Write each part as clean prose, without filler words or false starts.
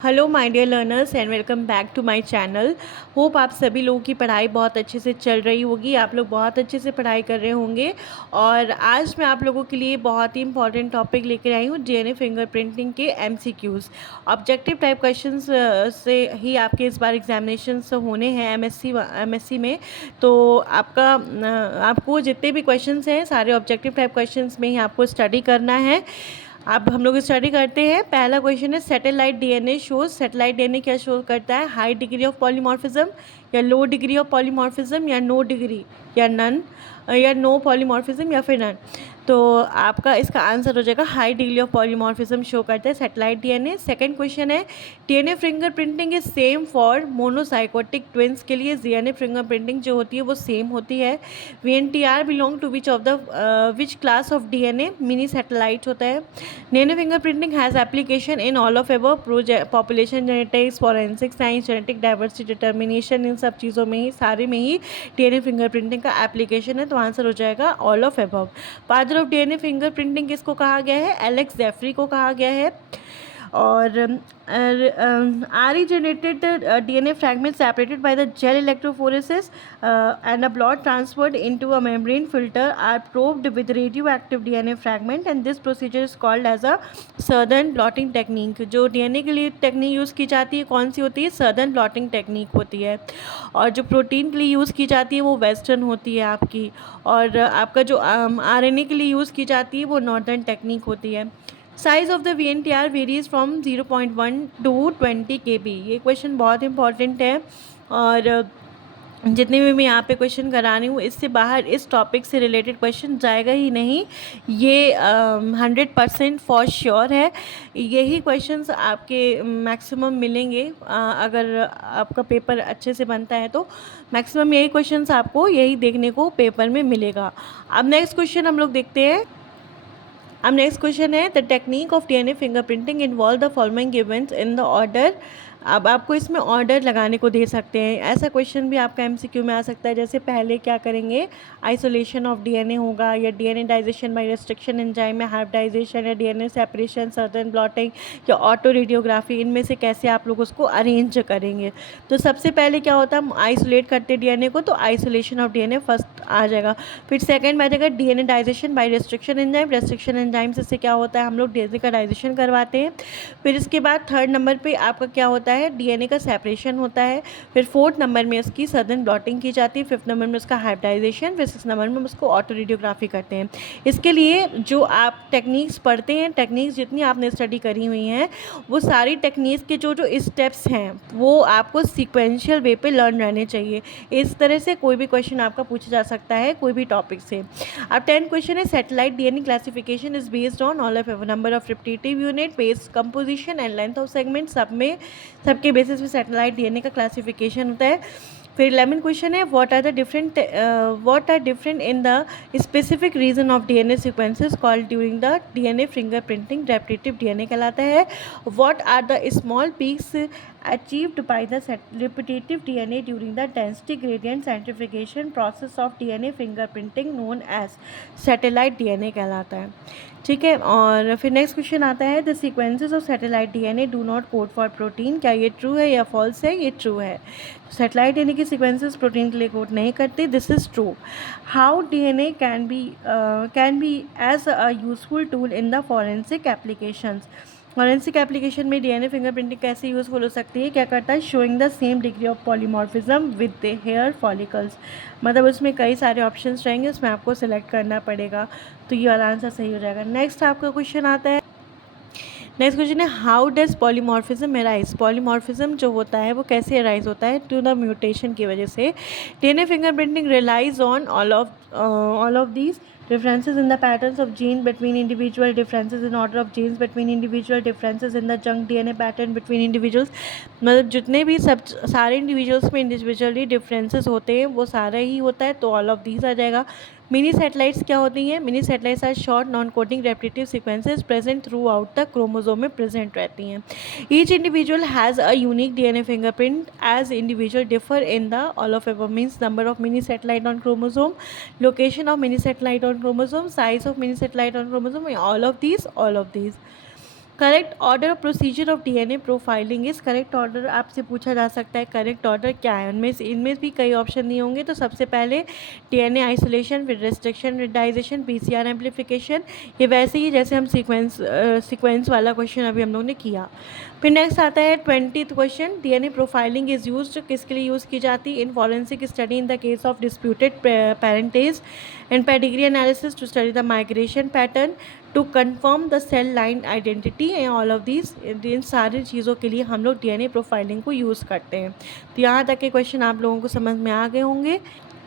Hello my dear learners and welcome back to my channel. Hope आप सभी लोगों की पढ़ाई बहुत अच्छे से चल रही होगी, आप लोग बहुत अच्छे से पढ़ाई कर रहे होंगे। और आज मैं आप लोगों के लिए बहुत ही इंपॉर्टेंट टॉपिक लेकर आई हूँ, डीएनए फिंगरप्रिंटिंग के एमसीक्यूज़। ऑब्जेक्टिव टाइप क्वेश्चंस से ही आपके इस बार एग्जामिनेशंस होने हैं एमएससी में। तो आपको जितने भी क्वेश्चंस हैं सारे ऑब्जेक्टिव टाइप क्वेश्चंस में ही आपको स्टडी करना है। अब हम लोग स्टडी करते हैं। पहला क्वेश्चन है satellite DNA shows. Satellite DNA क्या शो करता है? हाई डिग्री ऑफ पॉलीमॉर्फिज्म या लो डिग्री ऑफ पॉलीमॉर्फिज्म या नो डिग्री या नन या नो पॉलीमॉर्फिज्म या फिर नन। तो आपका इसका आंसर हो जाएगा high degree of polymorphism show करता है सैटेलाइट डीएनए। सेकंड क्वेश्चन है DNA fingerprinting is same for monozygotic twins. के लिए डीएनए फिंगरप्रिंटिंग जो होती है वो सेम होती है। VNTR belong to which class of DNA? Mini satellite होता है। DNA fingerprinting has application in all of above population genetics, forensic science, genetic diversity determination, इन सब चीज़ों में ही सारे में ही डीएनए फिंगरप्रिंटिंग का एप्लीकेशन है। तो आंसर हो जाएगा all of above. Father of DNA fingerprinting किसको कहा गया है? एलेक्स जेफरी को कहा गया है। और are generated DNA fragment separated by the gel electrophoresis and a blood transferred into a membrane filter are probed with radioactive DNA fragment and this procedure is called as a southern blotting technique। जो DNA के लिए technique use की जाती है कौन सी होती है? southern blotting technique होती है। और जो प्रोटीन के लिए यूज़ की जाती है वो वेस्टर्न होती है आपकी। और आपका जो आरएनए के लिए यूज़ की जाती है वो नॉर्दर्न टेक्निक होती है। Size of the VNTR varies from 0.1 to 20 KB। ये क्वेश्चन बहुत इंपॉर्टेंट है और जितने भी मैं यहाँ पे क्वेश्चन करा रही हूँ इससे बाहर इस टॉपिक से रिलेटेड क्वेश्चन जाएगा ही नहीं, ये 100% फॉर श्योर है। यही क्वेश्चंस आपके मैक्सिमम मिलेंगे अगर आपका पेपर अच्छे से बनता है तो मैक्सिमम यही क्वेश्चंस आपको यही देखने को पेपर में मिलेगा। अब नेक्स्ट क्वेश्चन हम लोग देखते हैं। अब नेक्स्ट क्वेश्चन है the technique of DNA fingerprinting involve the following events in the order. अब आपको इसमें ऑर्डर लगाने को दे सकते हैं। ऐसा क्वेश्चन भी आपका एमसीक्यू में आ सकता है। जैसे पहले क्या करेंगे? आइसोलेशन ऑफ डीएनए होगा या DNA digestion bye restriction enzyme में हाइब्रिडाइजेशन या डीएनए सेपरेशन, सर्टन ब्लॉटिंग या ऑटो रेडियोग्राफी, इनमें से कैसे आप लोग उसको अरेंज करेंगे। तो सबसे पहले क्या होता है? हम आइसोलेट करते डीएनए को, तो आइसोलेशन ऑफ डीएनए फर्स्ट आ जाएगा। फिर सेकेंड में आ जाएगा DNA digestion bye restriction enzyme. Restriction enzyme से क्या होता है? हम लोग डीएनए का डाइजेशन करवाते हैं। फिर इसके बाद थर्ड नंबर पे आपका क्या होता है? डीएनए का सेपरेशन होता है। फिर फोर्थ नंबर में इसकी सदन ब्लॉटिंग की जाती है। फिफ्थ नंबर में उसका हाइब्रिडाइजेशन। फिर सिक्स नंबर में उसको ऑटो रेडियोग्राफी करते हैं। इसके लिए जो आप टेक्निक्स पढ़ते हैं, टेक्निक्स जितनी आपने स्टडी करी हुई हैं वो सारी टेक्निक्स के जो स्टेप्स हैं वो आपको सीक्वेंशियल वे पे लर्न रहने चाहिए। इस तरह से कोई भी क्वेश्चन आपका पूछा जा सकता है कोई भी टॉपिक से। अब 10th क्वेश्चन है satellite DNA classification is based on all of number of repetitive unit, base composition and length of segment. सबके बेसिस पे सैटेलाइट डीएनए का क्लासिफिकेशन होता है। फिर 11th क्वेश्चन है what are different in the specific region of DNA sequences called during the DNA fingerprinting? Repetitive DNA कहलाता है। What are the small peaks achieved by the repetitive DNA during the density gradient centrifugation process of DNA fingerprinting known as satellite DNA कहलाता है। ठीक है। और फिर next question आता है the sequences of satellite DNA do not code for protein. क्या ये ट्रू है या फॉल्स है? ये ट्रू है। सैटेलाइट डीएनए की सीक्वेंसेस प्रोटीन के लिए कोड नहीं करते, this is true. How DNA can be as a useful tool in the forensic applications. Forensic application में डीएनए फिंगरप्रिंटिंग कैसे यूज़फुल हो सकती है? क्या करता है? Showing the same degree of polymorphism with the hair follicles. मतलब उसमें कई सारे ऑप्शंस रहेंगे, उसमें आपको सेलेक्ट करना पड़ेगा। तो ये वाला आंसर सही हो जाएगा। नेक्स्ट आपका क्वेश्चन आता है। नेक्स्ट क्वेश्चन है how does polymorphism arise. Polymorphism जो होता है वो कैसे अराइज होता है? टू द म्यूटेशन की वजह से। DNA fingerprinting relies on all of these differences in the patterns of gene between individual, differences in order of genes between individual, differences in the junk DNA pattern between individuals। मतलब जितने भी सब सारे individuals में individually differences होते हैं वो सारा ही होता है, तो ऑल ऑफ दीज आ जाएगा। मिनी सैटेलाइट्स क्या होती हैं? Mini satellites are short non coding repetitive sequences present throughout the chromosome में प्रेजेंट रहती हैं। Each individual has a unique DNA fingerprint as individual differ in the all of above means number of mini satellite on chromosome, location of mini satellite on chromosome, size of mini satellite on chromosome, all of these. Correct order of procedure of DNA profiling is correct order आपसे पूछा जा सकता है, correct order क्या है। इनमें भी कई ऑप्शन दिए होंगे। तो सबसे पहले डीएनए आइसोलेशन, फिर रिस्ट्रिक्शन, रिडाइजेशन, पीसीआर एम्पलीफिकेशन, ये वैसे ही जैसे हम सीक्वेंस वाला क्वेश्चन अभी हम लोग ने किया। फिर नेक्स्ट आता है 20th question, DNA profiling is used, किसके लिए यूज़ की जाती है? In forensic study in the case of disputed parentage and pedigree analysis to study the migration pattern to confirm the cell line identity and all of these. इन सारी चीज़ों के लिए हम लोग डीएनए प्रोफाइलिंग को यूज़ करते हैं। तो यहाँ तक के क्वेश्चन आप लोगों को समझ में आ गए होंगे।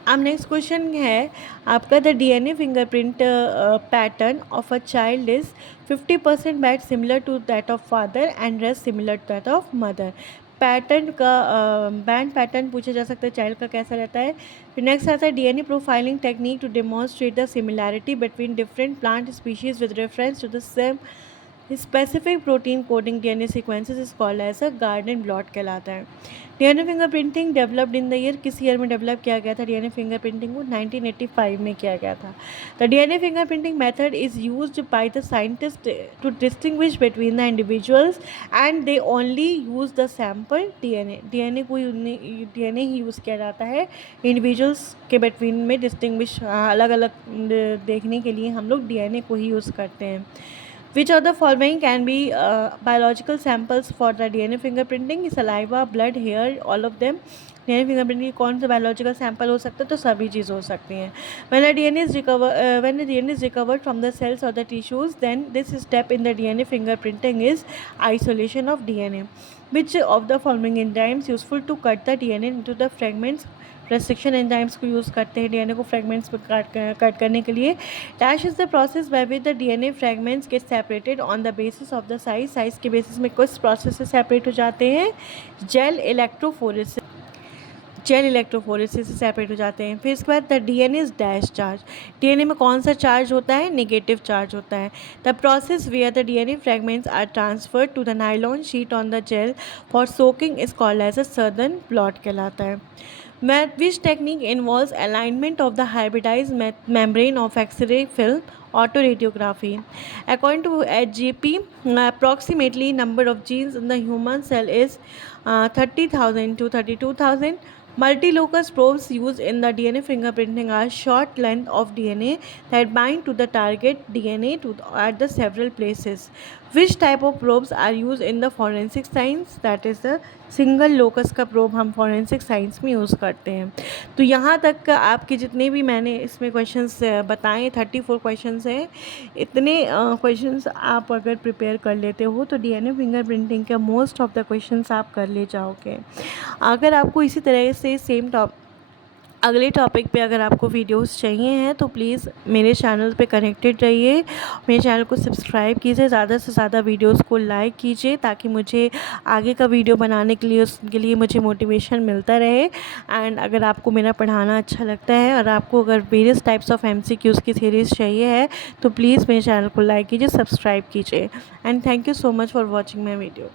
अब नेक्स्ट क्वेश्चन है आपका, the DNA fingerprint pattern of a child is 50% but similar to that of father and rest similar to that of mother. Pattern का बैंड पैटर्न पूछा जा सकता है चाइल्ड का कैसा रहता है। फिर नेक्स्ट आता है DNA profiling technique to demonstrate the similarity between different plant species with reference to the same specific protein coding DNA sequences is called as a garden blot कहलाता है। DNA fingerprinting developed in the year, किस year में डेवलप किया गया था? DNA fingerprinting को 1985 में किया गया था। The DNA fingerprinting method is used by the scientist to distinguish between the individuals and they only use the sample DNA. DNA ही यूज़ किया जाता है इंडिविजुअल्स के बिटवीन में डिस्टिंग्विश अलग अलग देखने के लिए हम लोग डीएनए को ही यूज़ करते हैं। Which of the following can be biological samples for the DNA fingerprinting? Saliva, blood, hair, all of them. DNA fingerprinting की कौन सा बायोलॉजिकल सैंपल हो सकता है? तो सभी चीज़ हो सकती हैं। when the DNA is recovered from the cells or the tissues, then this step in the DNA fingerprinting is isolation of DNA. Which of the following enzymes useful to cut the DNA into the fragments? Restriction enzymes को use करते हैं DNA को fragments में cut करने के लिए। Dash is the process by which the DNA fragments get separated on the basis of the size के basis में कुछ प्रोसेस से सेपरेट हो जाते हैं। जेल इलेक्ट्रोफोरेसिस से सेपरेट हो जाते हैं। फिर इसके बाद the DNA is dash charge, DNA में कौन सा चार्ज होता है? नेगेटिव चार्ज होता है। The process where the DNA fragments are transferred to the nylon sheet on the gel for soaking is called as a southern blot कहलाता है। Which technique involves alignment of the hybridized membrane of X-ray film autoradiography? According to HGP, approximately number of genes in the human cell is 30,000 to 32,000. Multi-locus probes used in the DNA fingerprinting are short length of DNA that bind to the target DNA at the several places. Which type of probes are used in the forensic science? That is the single locus का probe हम forensic science में use करते हैं। तो यहाँ तक का आपके जितने भी मैंने इसमें क्वेश्चंस बताए 34 क्वेश्चंस हैं। इतने क्वेश्चंस आप अगर प्रिपेयर कर लेते हो तो डीएनए फिंगरप्रिंटिंग का मोस्ट ऑफ द क्वेश्चंस आप कर ले जाओगे। अगर आपको इसी तरह से अगले टॉपिक पे अगर आपको वीडियोस चाहिए हैं तो प्लीज़ मेरे चैनल पे कनेक्टेड रहिए, मेरे चैनल को सब्सक्राइब कीजिए, ज़्यादा से ज़्यादा वीडियोस को लाइक कीजिए ताकि मुझे आगे का वीडियो बनाने के लिए उसके लिए मुझे मोटिवेशन मिलता रहे। एंड अगर आपको मेरा पढ़ाना अच्छा लगता है और आपको अगर वेरियस टाइप्स ऑफ MCQs की सीरीज़ चाहिए है तो प्लीज़ मेरे चैनल को लाइक कीजिए, सब्सक्राइब कीजिए। And thank you so much for watching my video.